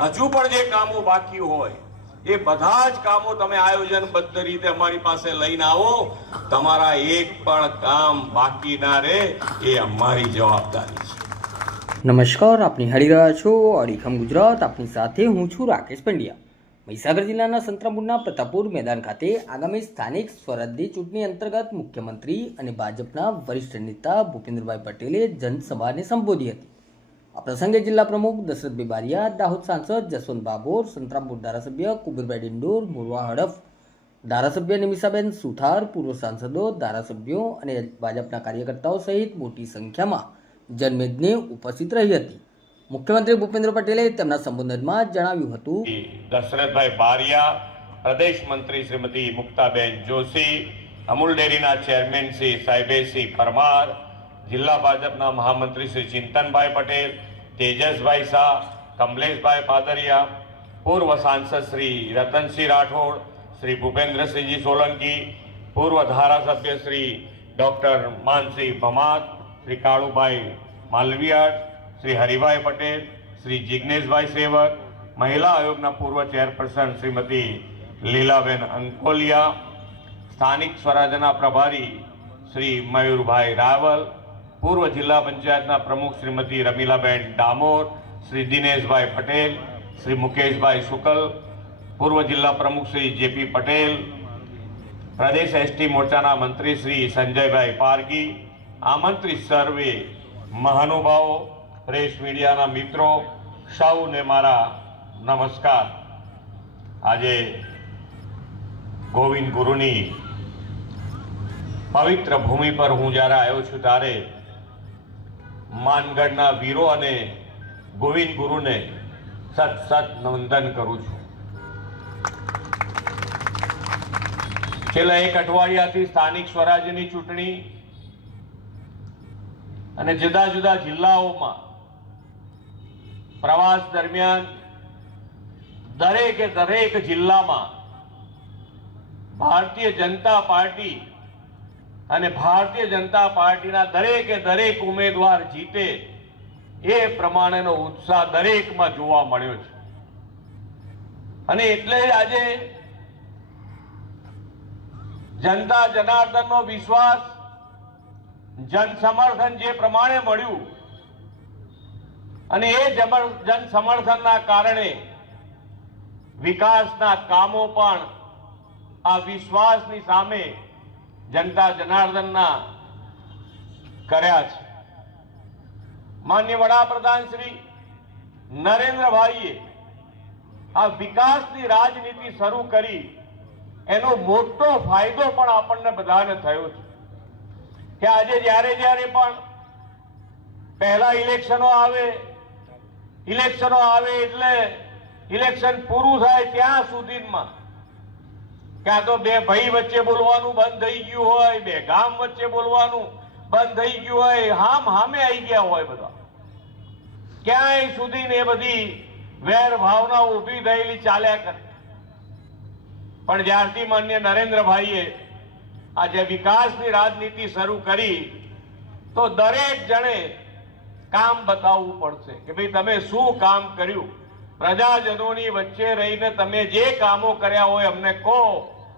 હજુ પણ જે કામો બાકી હોય એ બધા જ કામો તમે આયોજનબદ્ધ રીતે અમારી પાસે લઈને આવો. તમારા એક પણ કામ બાકી ના રહે એ અમારી જવાબદારી છે. નમસ્કાર, આપ નિહાળી રહ્યા છો અડીખમ ગુજરાત. આપની સાથે હું છું રાકેશ પંડ્યા. મહીસાગર જિલ્લાના સંતરામપુરના પ્રતાપપુર મેદાન ખાતે આગામી સ્થાનિક સ્વરાજ્યની ચૂંટણી અંતર્ગત મુખ્યમંત્રી અને ભાજપના વરિષ્ઠ નેતા ભૂપેન્દ્રભાઈ પટેલે જનસભાને સંબોધી હતી. આ પ્રસંગે જિલ્લા પ્રમુખ દશરથભાઈ બારિયા, દાહોદ સાંસદ જસવંત બાબોર, સંતરામપુર ધારાસભ્ય કુબેરભાઈ ડિંડોર, મોરવા હડફ ધારાસભ્ય નિમિષાબેન સુથાર, પૂર્વ સાંસદો, ધારાસભ્યો અને ભાજપના કાર્યકર્તાઓ સહિત મોટી સંખ્યામાં જનમેદની ઉપસ્થિત રહી હતી. મુખ્યમંત્રી ભૂપેન્દ્ર પટેલે તેમના સંબોધનમાં જણાવ્યું હતું, દશરથભાઈ બારિયા, પ્રદેશ મંત્રી શ્રીમતી મુક્તાબેન જોશી, અમૂલ ડેરીના ચેરમેન શ્રી સાહેબેસિંહ પરમાર, જિલ્લા ભાજપના મહામંત્રી શ્રી ચિંતનભાઈ પટેલ, તેજસભાઈ શાહ, કમલેશભાઈ પાદરિયા, પૂર્વ સાંસદ શ્રી રતનસિંહ રાઠોડ, શ્રી ભૂપેન્દ્રસિંહજી સોલંકી, પૂર્વ ધારાસભ્ય શ્રી ડોક્ટર માનસિંહ ભમાત, શ્રી કાળુભાઈ માલવિયાટ, શ્રી હરિભાઈ પટેલ, શ્રી જિજ્ઞેશભાઈ સેવક, મહિલા આયોગના પૂર્વ ચેરપર્સન શ્રીમતી લીલાબેન અંકોલિયા, સ્થાનિક સ્વરાજ્યના પ્રભારી શ્રી મયુરભાઈ રાવલ, પૂર્વ જિલ્લા પંચાયતના પ્રમુખ શ્રીમતી રમીલાબેન ડામોર, શ્રી દિનેશભાઈ પટેલ, શ્રી મુકેશભાઈ શુકલ, પૂર્વ જિલ્લા પ્રમુખ શ્રી જેપી પટેલ, પ્રદેશ એસટી મોરચાના મંત્રી શ્રી સંજયભાઈ પારગી, આમંત્રિત સર્વે મહાનુભાવો, પ્રેસ મીડિયાના મિત્રો, સૌને મારા નમસ્કાર. આજે ગોવિંદ ગુરુની પવિત્ર ભૂમિ પર હું જ્યારે આવ્યો છું ત્યારે માનગઢના વીરો અને ગોવિંદ ગુરુને સત સત વંદન કરું છું. છેલ્લા એક અઠવાડિયાથી સ્થાનિક સ્વરાજ્યની ચૂંટણી અને જુદા જુદા જિલ્લાઓમાં પ્રવાસ દરમિયાન દરેક જિલ્લામાં ભારતીય જનતા પાર્ટી અને ભારતીય જનતા પાર્ટીના દરેક ઉમેદવાર જીતે એ પ્રમાણેનો ઉત્સાહ દરેકમાં જોવા મળ્યો છે. અને એટલે જ આજે જનતા જનાર્દનનો વિશ્વાસ, જન સમર્થન જે પ્રમાણે મળ્યું અને એ જન સમર્થનના કારણે વિકાસના કામો પણ આ વિશ્વાસની સામે જનતા જનાર્દનના કર્યા છે. માનનીય વડાપ્રધાન શ્રી નરેન્દ્રભાઈએ આ વિકાસની રાજનીતિ શરૂ કરી એનો મોટો ફાયદો પણ આપણને બધાને થયો છે કે આજે જ્યારે પણ પહેલા ઇલેક્શનો આવે એટલે ઇલેક્શન પૂરું થાય ત્યાં સુધીમાં ક્યાં તો બે ભાઈ વચ્ચે બોલવાનું બંધ થઈ ગયું હોય, બે ગામ વચ્ચે બોલવાનું બંધ થઈ ગયું હોય, હામે આવી ગયા હોય બધા, ક્યાંય સુધી ને એ બધી વેર ભાવના ઊભી થયેલી ચાલ્યા કરે. પણ જ્યારથી માન્ય નરેન્દ્રભાઈએ આજે વિકાસની રાજનીતિ શરૂ કરી તો દરેક જણે કામ બતાવવું પડશે કે ભાઈ તમે શું કામ કર્યું, પ્રજાજનોની વચ્ચે રહીને તમે જે કામો કર્યા હોય અમને કહો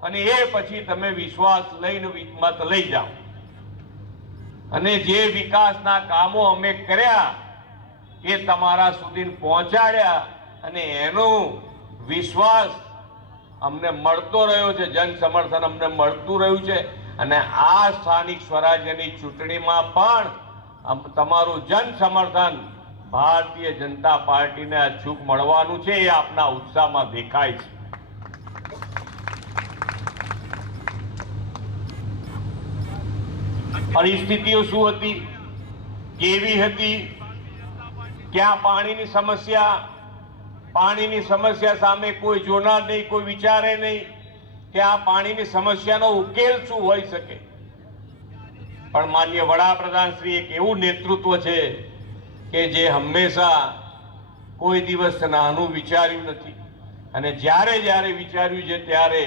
અને એ પછી તમે વિશ્વાસ લઈને મત લઈ જાઓ. અને જે વિકાસના કામો અમે કર્યા એ તમારા સુધી પહોંચાડ્યા અને એનો વિશ્વાસ અમને મળતો રહ્યો છે, જન સમર્થન અમને મળતું રહ્યું છે. અને આ સ્થાનિક સ્વરાજ્યની ચૂંટણીમાં પણ તમારું જન સમર્થન ભારતીય જનતા પાર્ટીને અચૂક મળવાનું છે, એ આપના ઉત્સાહમાં દેખાય છે. પરિસ્થિતિઓ શું હતી, કેવી હતી, ક્યાં પાણીની સમસ્યા સામે કોઈ જોનાર નહીં, કોઈ વિચારે નહીં કે આ પાણીની સમસ્યાનો ઉકેલ શું હોઈ શકે. પણ માનનીય વડાપ્રધાન શ્રી એક એવું નેતૃત્વ છે કે જે હંમેશા કોઈ દિવસ નાનું વિચાર્યું નથી અને જ્યારે વિચાર્યું છે ત્યારે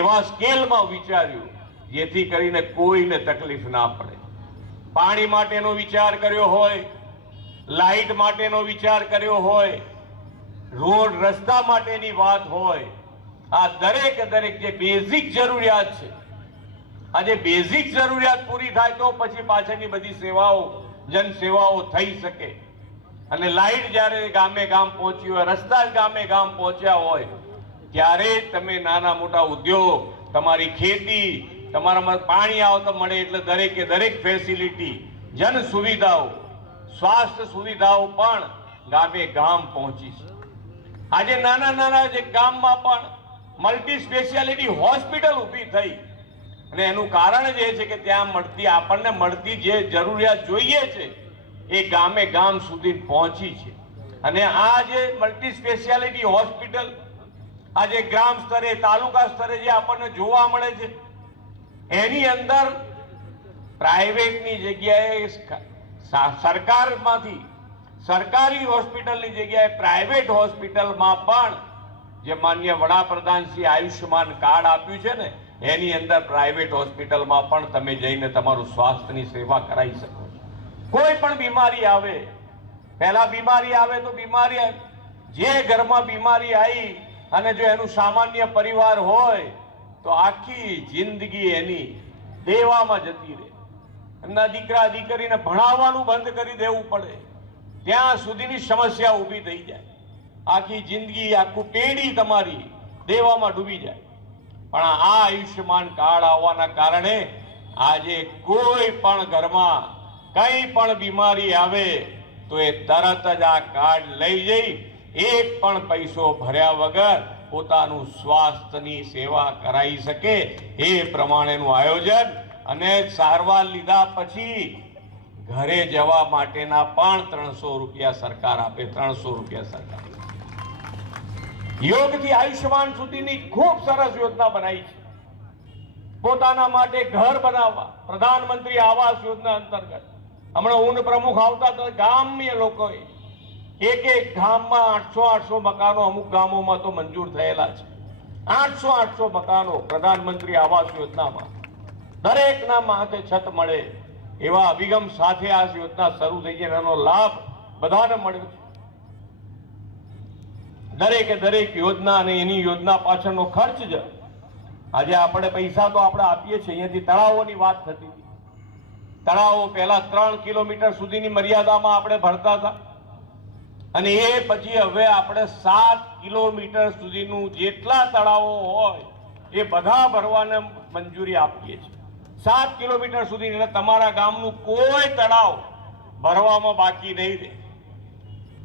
એવા સ્કેલમાં વિચાર્યું જેથી કરીને કોઈને તકલીફ ના પડે. પાણી માટેનો વિચાર કર્યો હોય, લાઇટ માટેનો વિચાર કર્યો હોય, રોડ રસ્તા માટેની વાત હોય, આ દરેક જે બેઝિક જરૂરિયાત છે, આજે બેઝિક જરૂરિયાત પૂરી થાય તો પછી પાછળની બધી સેવાઓ, જન સેવાઓ થઈ શકે. અને લાઈટ જ્યારે ગામે ગામ પહોંચી હોય, રસ્તા જ ગામે ગામ પહોંચ્યા હોય, ત્યારે તમે નાના મોટા ઉદ્યોગ, તમારી ખેતી, તમારામાં પાણી આવતા મળે એટલે દરેક ફેસિલિટી, જન સુવિધાઓ, સ્વાસ્થ્ય સુવિધાઓ પણ ગામે ગામ પહોંચી છે. આજે નાના જે ગામમાં પણ મલ્ટી સ્પેશિયાલિટી હોસ્પિટલ ઊભી થઈ, અને એનું કારણ જ એ છે કે ત્યાં આપણને મળતી જે જરૂરિયાત જોઈએ છે એ ગામે ગામ સુધી પહોંચી છે. અને આ જે મલ્ટી સ્પેશિયાલિટી હોસ્પિટલ આજે ગ્રામ સ્તરે, તાલુકા સ્તરે જે આપણને જોવા મળે છે, એની અંદર પ્રાઇવેટની જગ્યાએ સરકારમાંથી, સરકારી હોસ્પિટલની જગ્યાએ પ્રાઇવેટ હોસ્પિટલમાં પણ જે માન્ય વડાપ્રધાન શ્રી આયુષ્યમાન કાર્ડ આપ્યું છે ને, એની અંદર પ્રાઇવેટ હોસ્પિટલમાં પણ તમે જઈને તમારું સ્વાસ્થ્યની સેવા કરાવી શકો છો. કોઈ પણ બીમારી આવે, પહેલા બીમારી આવે તો જે ઘરમાં બીમારી આવી અને જો એનું સામાન્ય પરિવાર હોય તો આખી જિંદગી એની દેવામાં જતી રહે. એમના દીકરા દીકરીને ભણાવવાનું બંધ કરી દેવું પડે, ત્યાં સુધીની સમસ્યા ઊભી થઈ જાય. આખી જિંદગી, આખું પેઢી તમારી દેવામાં ડૂબી જાય. પણ આ આયુષ્યમાન કાર્ડ આવવાના કારણે આજે કોઈ પણ ઘરમાં કઈ પણ બીમારી આવે તો એ તરત જ આ કાર્ડ લઈ જઈ એક પણ પૈસો ભર્યા વગર પોતાનું સ્વાસ્થ્યની સેવા કરાવી શકે, એ પ્રમાણેનું આયોજન. અને સારવાર લીધા પછી ઘરે જવા માટેના પણ 300 રૂપિયા સરકાર આપે. 300 રૂપિયા સરકાર. યોગથી આયુષ્યમાન સુધીની ખૂબ સરસ યોજના બનાવી છે. પોતાના માટે ઘર બનાવવા પ્રધાનમંત્રી આવાસ યોજના અંતર્ગત હમણાં ઊન પ્રમુખ આવતા તો ગામના લોકોએ એક ગામમાં 800 મકાનો અમુક ગામોમાં તો મંજૂર થયેલા છે. 800 મકાનો પ્રધાનમંત્રી આવાસ યોજનામાં, દરેકના માથે છત મળે એવા અભિગમ સાથે આ યોજના શરૂ થઈ છે. એનો લાભ બધાને મળ્યો છે. દરેક યોજના અને એની યોજના પાછળનો ખર્ચ જ, આજે આપણે પૈસા તો આપણે આપીએ છીએ. અહીંયાથી તળાવોની વાત થતી હતી. તળાવો પહેલા 3 કિલોમીટર સુધીની મર્યાદામાં આપણે ભરતા હતા, અને એ પછી હવે આપણે 7 કિલોમીટર સુધીનું જેટલા તળાવો હોય એ બધા ભરવાને મંજૂરી આપીએ છીએ. 7 કિલોમીટર સુધી. એટલે તમારા ગામનું કોઈ તળાવ ભરવામાં બાકી નહીં રહે.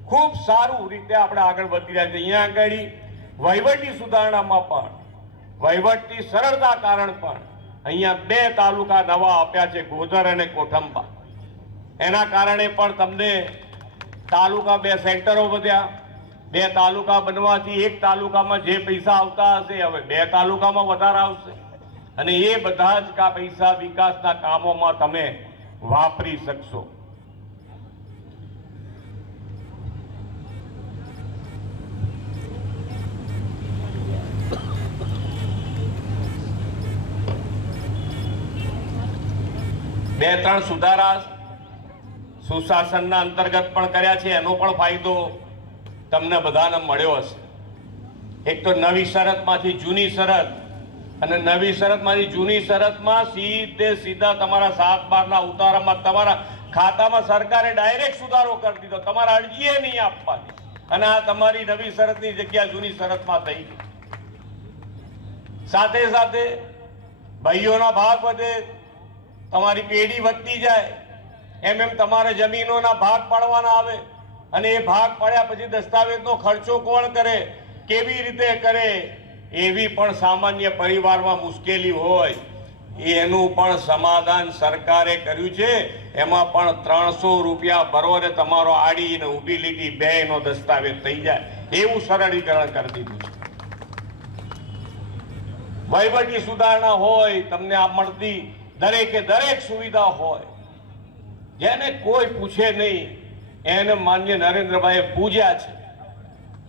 ખૂબ સારું રીતે આપણે આગળ વધી રહ્યા છે. અહીંયા આગળ વહીવટી સુધારણામાં પણ, વહીવટની સરળતા કારણ પણ અહીંયા 2 તાલુકા નવા આપ્યા છે, ગોધર અને કોઠંબા. એના કારણે પણ તમને તાલુકા 2 સેન્ટરો વધ્યા. 2 તાલુકા બનવાથી એક તાલુકામાં જે પૈસા આવતા હશે હવે 2 તાલુકામાં વધારે આવશે, અને એ બધા જ પૈસા વિકાસના કામોમાં તમે વાપરી શકશો. બે ત્રણ સુધારા સુશાસનના અંતર્ગત પણ કર્યા છે. એનો પણ ફાયદો તમને બધાને મળ્યો હશે. એક તો નવી શરતમાંથી જૂની શરત, અને નવી શરતમાંથી જૂની શરતમાં સીધા તમારા 7/12ના ઉતારામાં તમારા ખાતામાં સરકારે ડાયરેક્ટ સુધારો કરી દીધો. તમારા અરજીએ નહીં આપવાની, અને આ તમારી નવી શરતની જગ્યા જૂની શરતમાં થઈ ગઈ. સાથે સાથે ભાઈઓના ભાગ વધે, તમારી પેઢી વધતી જાય એમ તમારે જમીનોના ભાગ પાડવાના આવે, અને એ ભાગ પાડ્યા પછી દસ્તાવેજનો ખર્ચો કોણ કરે, કેવી રીતે કરે, એવી પણ સામાન્ય પરિવારમાં મુશ્કેલી હોય એનું પણ સમાધાન સરકારે કર્યું છે. એમાં પણ 300 રૂપિયા ભરો અને તમારો આડી અને ઊભી લીટી 2 નો દસ્તાવેજ થઈ જાય, એવું સરળીકરણ કરી દીધું છે. વહીવટી સુધારણા હોય, તમને આ મળતી દરેક સુવિધા હોય, જેને કોઈ પૂછે નહીં એને માન્ય નરેન્દ્રભાઈએ પૂજ્યા છે.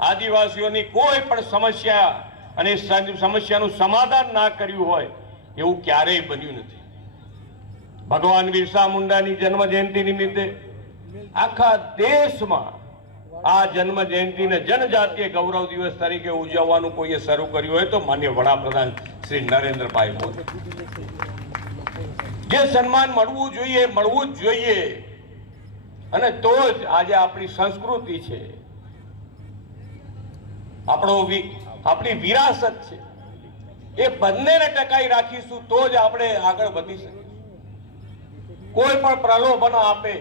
આદિવાસીઓની કોઈ પણ સમસ્યા અને સમસ્યાનું સમાધાન ના કર્યું હોય એવું ક્યારેય બન્યું નથી. ભગવાન બિરસા મુંડાની જન્મ જયંતિ નિમિત્તે આખા દેશમાં આ જન્મ જયંતિને જનજાતીય ગૌરવ દિવસ તરીકે ઉજવવાનું કોઈએ શરૂ કર્યું હોય તો માન્ય વડાપ્રધાન શ્રી નરેન્દ્રભાઈ મોદી. જે સન્માન મળવું જોઈએ મળવું જ જોઈએ, અને તો જ આજે આપણી સંસ્કૃતિ છે, આપણી વિરાસત છે, એ બંનેને ટકાઈ રાખીશું તો જ આપણે આગળ વધી શકીશું. કોઈ પણ પ્રલોભન આપે,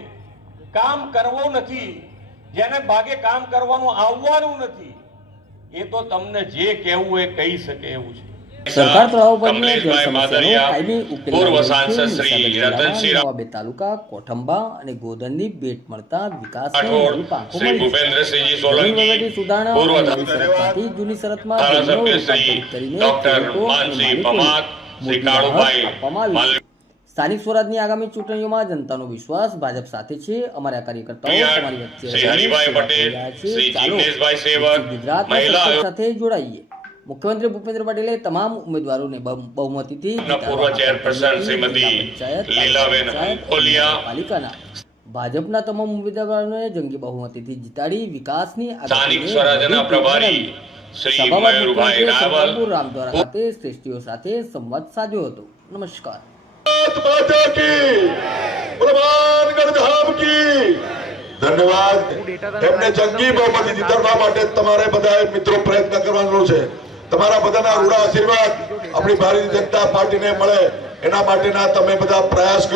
કામ કરવું નથી, જેને ભાગે કામ કરવાનું આવવાનું નથી, એ તો તમને જે કહેવું એ કહી શકે એવું છે. સરકાર તળાવ પરની જળ કમલેશભાઈ સમસ્યાનો માદરિયા, કાયમી ઉકેલ પૂર્વ લાવવા સાંસદ હેતુ શ્રી મહીસાગર જિલ્લાના રતનસિંહ નવા બે તાલુકા કોઠંબા અને ગોધનની ભેટ મળતા વિકાસને રાઠોડ, નવી પાંખો શ્રી મળી છે. ભૂપેન્દ્રસિંહજી જમીન સોલંકી, વહીવટી સુધારણા પૂર્વ અને નવી શરતમાંથી જૂની શરતમાં ધારાસભ્ય જમીનો શ્રી રૂપાંતરિત કરીને ડોક્ટર ખેડૂતો અને માનસિંહ માલિકોને પમાર, શ્રી મોટી રાહત કાળુભાઈ આપવામાં આવી છે. સ્થાનિક સ્વરાજની આગામી ચૂંટણીઓમાં જનતાનો વિશ્વાસ ભાજપ સાથે છે. અમારા કાર્યકર્તાઓ તમારી વચ્ચે શ્રી હરિભાઈ પટેલ, શ્રી જિગ્નેશભાઈ સેવક, ગુજરાતના મહિલા સરપંચ સાથે જોડાઈએ. મુખ્યમંત્રી ભૂપેન્દ્ર પટેલે તમામ ઉમેદવારોને બહુમતીથી પૂર્વ ચેરપર્સન શ્રીમતી લીલાબેન હોલિયા, પાલિકાના ભાજપના તમામ ઉમેદવારોને જંગી બહુમતીથી જીતાડી વિકાસની સ્થાનિક સ્વરાજ્યના પ્રભારી શ્રી મયુરભાઈ રાવલ, રામદ્વારા ખાતે શ્રેષ્ઠીઓ સાથે સંવાદ સાધ્યો હતો. નમસ્કાર. ધન્યવાદ. એમને જંગી બહુમતી જીતાડવા માટે તમારે બધા મિત્રો પ્રયત્ન કરવાનો છે. તમારા બધાના રૂડા આશીર્વાદ આપણી ભારતીય જનતા પાર્ટીને મળે એના માટેના તમે બધા પ્રયાસ